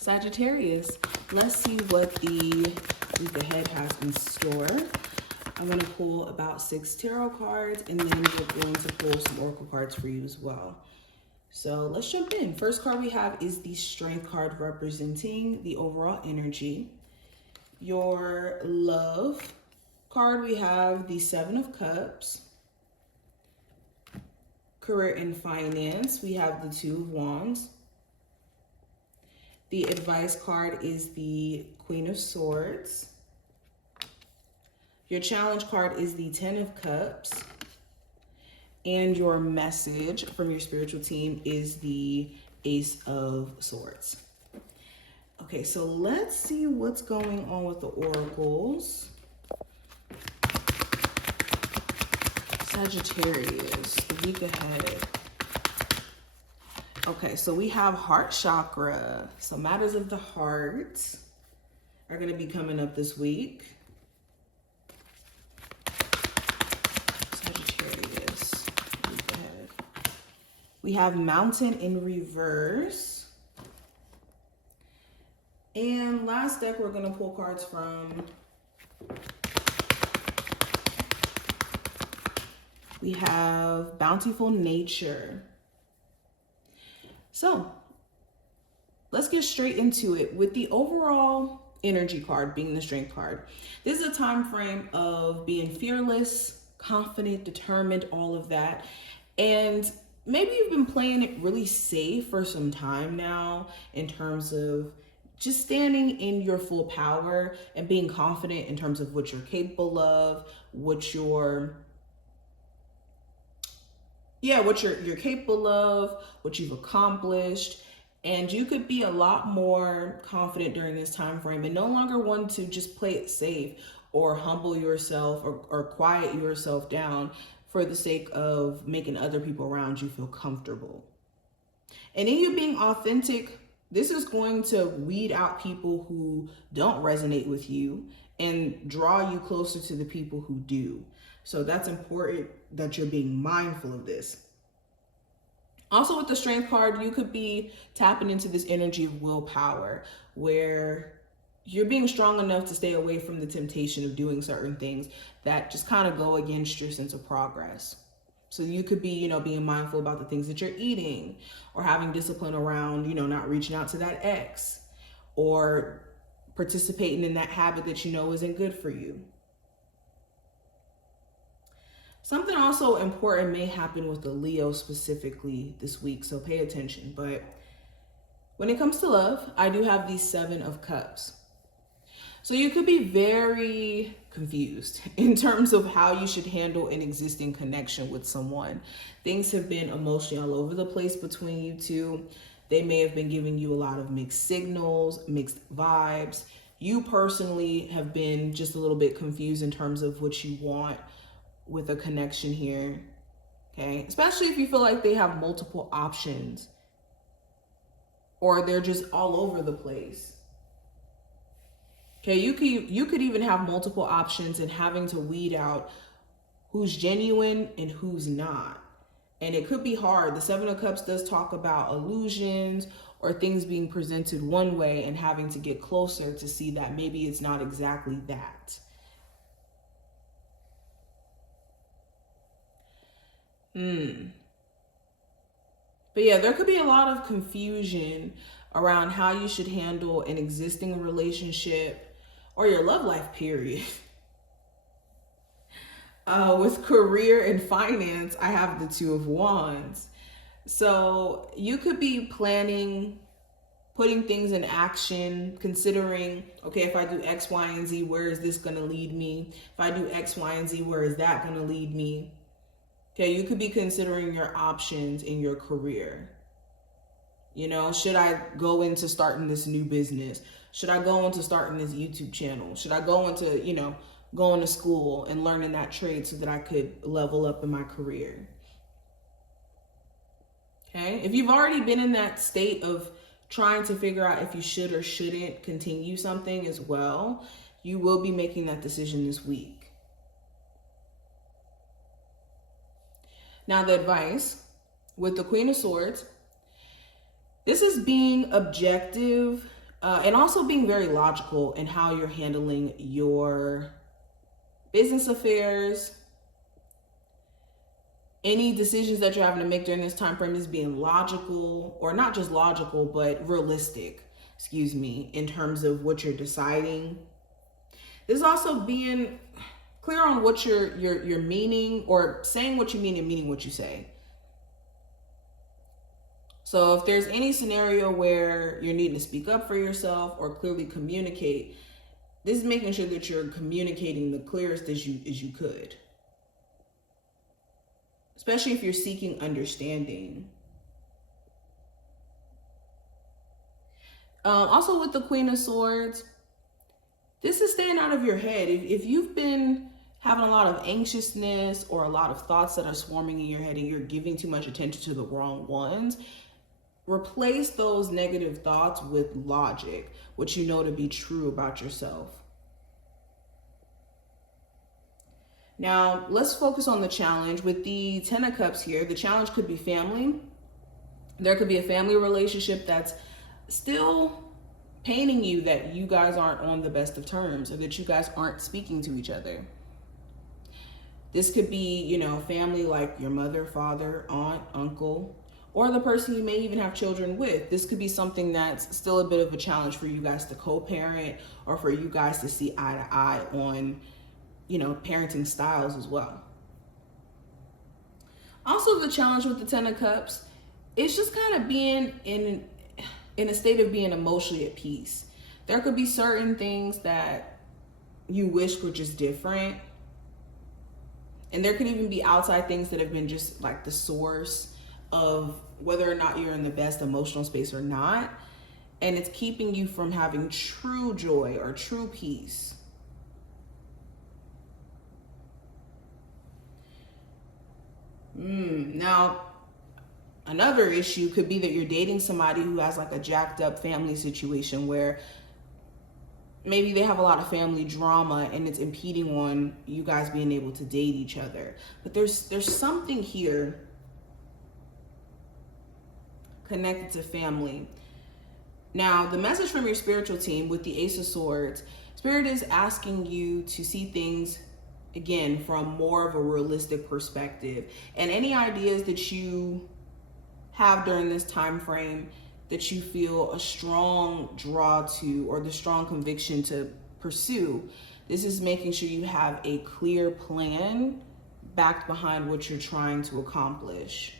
Sagittarius, let's see what the week ahead has in store. I'm going to pull about 6 tarot cards, and then we're going to pull some oracle cards for you as well. So let's jump in. First card we have is the Strength card, representing the overall energy. Your love card, we have the 7 of Cups. Career and finance, we have the 2 of Wands. The advice card is the Queen of Swords. Your challenge card is the 10 of Cups. And your message from your spiritual team is the Ace of Swords. Okay, so let's see what's going on with the oracles. Sagittarius, the week ahead. Okay, so we have heart chakra. So matters of the heart are going to be coming up this week. Sagittarius, week ahead. We have mountain in reverse. And last deck we're going to pull cards from. We have bountiful nature. So let's get straight into it with the overall energy card being the Strength card. This is a time frame of being fearless, confident, determined, all of that. And maybe you've been playing it really safe for some time now in terms of just standing in your full power and being confident in terms of what you're capable of, what you're capable of, what you've accomplished. And you could be a lot more confident during this time frame and no longer want to just play it safe or humble yourself or quiet yourself down for the sake of making other people around you feel comfortable. And in you being authentic, this is going to weed out people who don't resonate with you and draw you closer to the people who do. So that's important that you're being mindful of this. Also with the Strength card, you could be tapping into this energy of willpower where you're being strong enough to stay away from the temptation of doing certain things that just kind of go against your sense of progress. So you could be, being mindful about the things that you're eating or having discipline around, not reaching out to that ex or participating in that habit that isn't good for you. Something also important may happen with the Leo specifically this week, so pay attention. But when it comes to love, I do have these 7 of Cups. So you could be very confused in terms of how you should handle an existing connection with someone. Things have been emotionally all over the place between you two. They may have been giving you a lot of mixed signals, mixed vibes. You personally have been just a little bit confused in terms of what you want with a connection here, okay? Especially if you feel like they have multiple options or they're just all over the place. Okay, you could even have multiple options and having to weed out who's genuine and who's not. And it could be hard. The 7 of Cups does talk about illusions or things being presented one way and having to get closer to see that maybe it's not exactly that. But yeah, there could be a lot of confusion around how you should handle an existing relationship or your love life, period. With career and finance, I have the 2 of Wands. So you could be planning, putting things in action, considering, okay, if I do X, Y, and Z, where is this going to lead me? If I do X, Y, and Z, where is that going to lead me? Okay, you could be considering your options in your career. Should I go into starting this new business? Should I go into starting this YouTube channel? Should I go into, going to school and learning that trade so that I could level up in my career? Okay, if you've already been in that state of trying to figure out if you should or shouldn't continue something as well, you will be making that decision this week. Now the advice with the Queen of Swords, this is being objective And also being very logical in how you're handling your business affairs. Any decisions that you're having to make during this time frame is being logical, or not just logical, but realistic, in terms of what you're deciding. There's also being clear on what you're meaning, or saying what you mean and meaning what you say. So if there's any scenario where you're needing to speak up for yourself or clearly communicate, this is making sure that you're communicating the clearest as you could. Especially if you're seeking understanding. Also with the Queen of Swords, this is staying out of your head. If you've been having a lot of anxiousness or a lot of thoughts that are swarming in your head and you're giving too much attention to the wrong ones, replace those negative thoughts with logic, what you know to be true about yourself. Now, let's focus on the challenge. With the Ten of Cups here, the challenge could be family. There could be a family relationship that's still paining you, that you guys aren't on the best of terms, or that you guys aren't speaking to each other. This could be, family like your mother, father, aunt, uncle, or the person you may even have children with. This could be something that's still a bit of a challenge for you guys to co-parent, or for you guys to see eye to eye on, parenting styles as well. Also, the challenge with the Ten of Cups is just kind of being in a state of being emotionally at peace. There could be certain things that you wish were just different. And there could even be outside things that have been just like the source of whether or not you're in the best emotional space or not. And it's keeping you from having true joy or true peace. Now, another issue could be that you're dating somebody who has like a jacked up family situation where maybe they have a lot of family drama and it's impeding on you guys being able to date each other. But there's something here connected to family. Now, the message from your spiritual team with the Ace of Swords, Spirit is asking you to see things again from more of a realistic perspective, and any ideas that you have during this time frame that you feel a strong draw to, or the strong conviction to pursue, this is making sure you have a clear plan backed behind what you're trying to accomplish.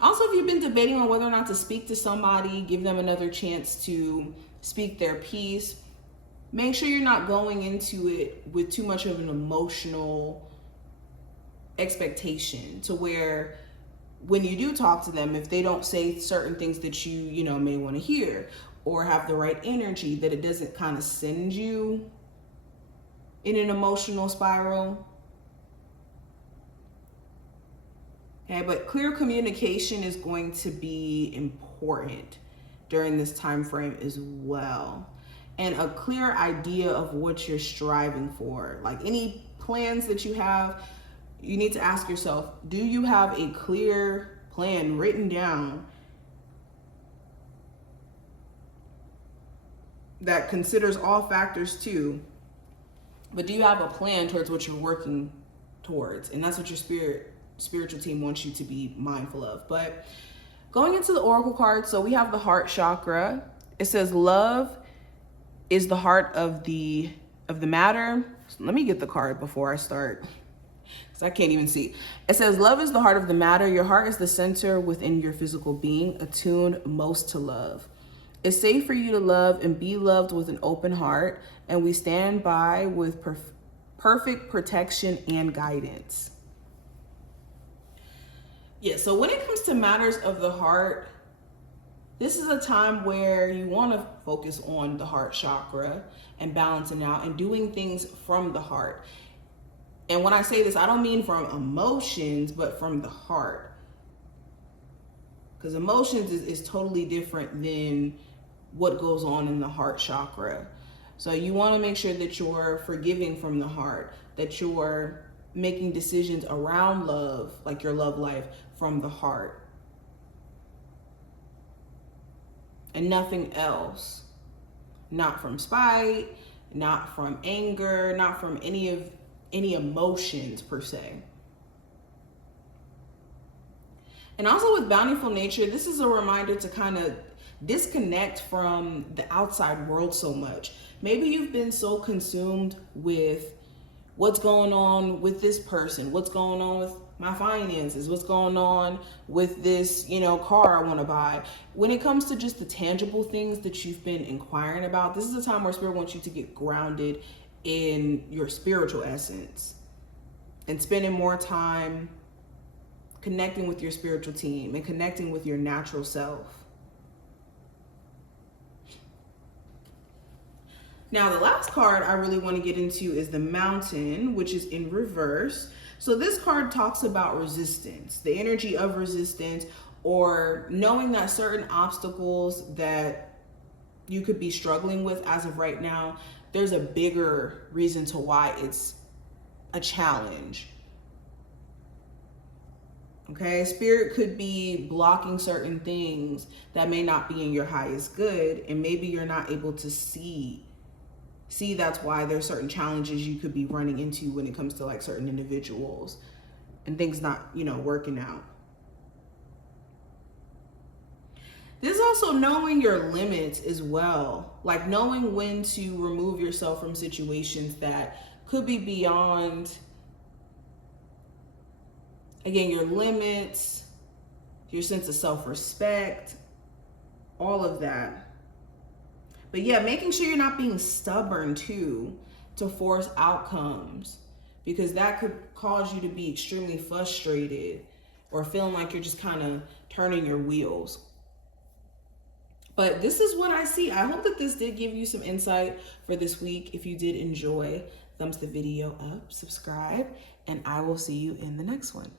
Also, if you've been debating on whether or not to speak to somebody, give them another chance to speak their piece, make sure you're not going into it with too much of an emotional expectation, to where when you do talk to them, if they don't say certain things that you may want to hear, or have the right energy, that it doesn't kind of send you in an emotional spiral. Okay, but clear communication is going to be important during this time frame as well. And a clear idea of what you're striving for. Like any plans that you have, you need to ask yourself, do you have a clear plan written down that considers all factors too? But do you have a plan towards what you're working towards? And that's what your spiritual team wants you to be mindful of. But going into the oracle cards, so we have the heart chakra. It says love is the heart of the matter. So let me get the card before I start, because I can't even see. It says love is the heart of the matter. Your heart is the center within your physical being, attuned most to love. It's safe for you to love and be loved with an open heart, and we stand by with perfect protection and guidance. Yeah, so when it comes to matters of the heart, this is a time where you want to focus on the heart chakra and balancing out and doing things from the heart. And when I say this, I don't mean from emotions, but from the heart. Because emotions is totally different than what goes on in the heart chakra. So you want to make sure that you're forgiving from the heart, that you're making decisions around love, like your love life, from the heart. and nothing else. Not from spite, not from anger, not from any emotions per se. And also with bountiful nature, this is a reminder to kind of disconnect from the outside world so much. Maybe you've been so consumed with what's going on with this person, what's going on with my finances, what's going on with this, car I want to buy. When it comes to just the tangible things that you've been inquiring about, this is a time where Spirit wants you to get grounded in your spiritual essence and spending more time connecting with your spiritual team and connecting with your natural self. Now, the last card I really want to get into is the Mountain, which is in reverse. So this card talks about resistance, the energy of resistance, or knowing that certain obstacles that you could be struggling with as of right now, there's a bigger reason to why it's a challenge. Okay, Spirit could be blocking certain things that may not be in your highest good, and maybe you're not able to see that's why there's certain challenges you could be running into when it comes to like certain individuals and things not, working out. There's also knowing your limits as well, like knowing when to remove yourself from situations that could be beyond, again, your limits, your sense of self-respect, all of that. But yeah, making sure you're not being stubborn too to force outcomes, because that could cause you to be extremely frustrated or feeling like you're just kind of turning your wheels. But this is what I see. I hope that this did give you some insight for this week. If you did enjoy, thumbs the video up, subscribe, and I will see you in the next one.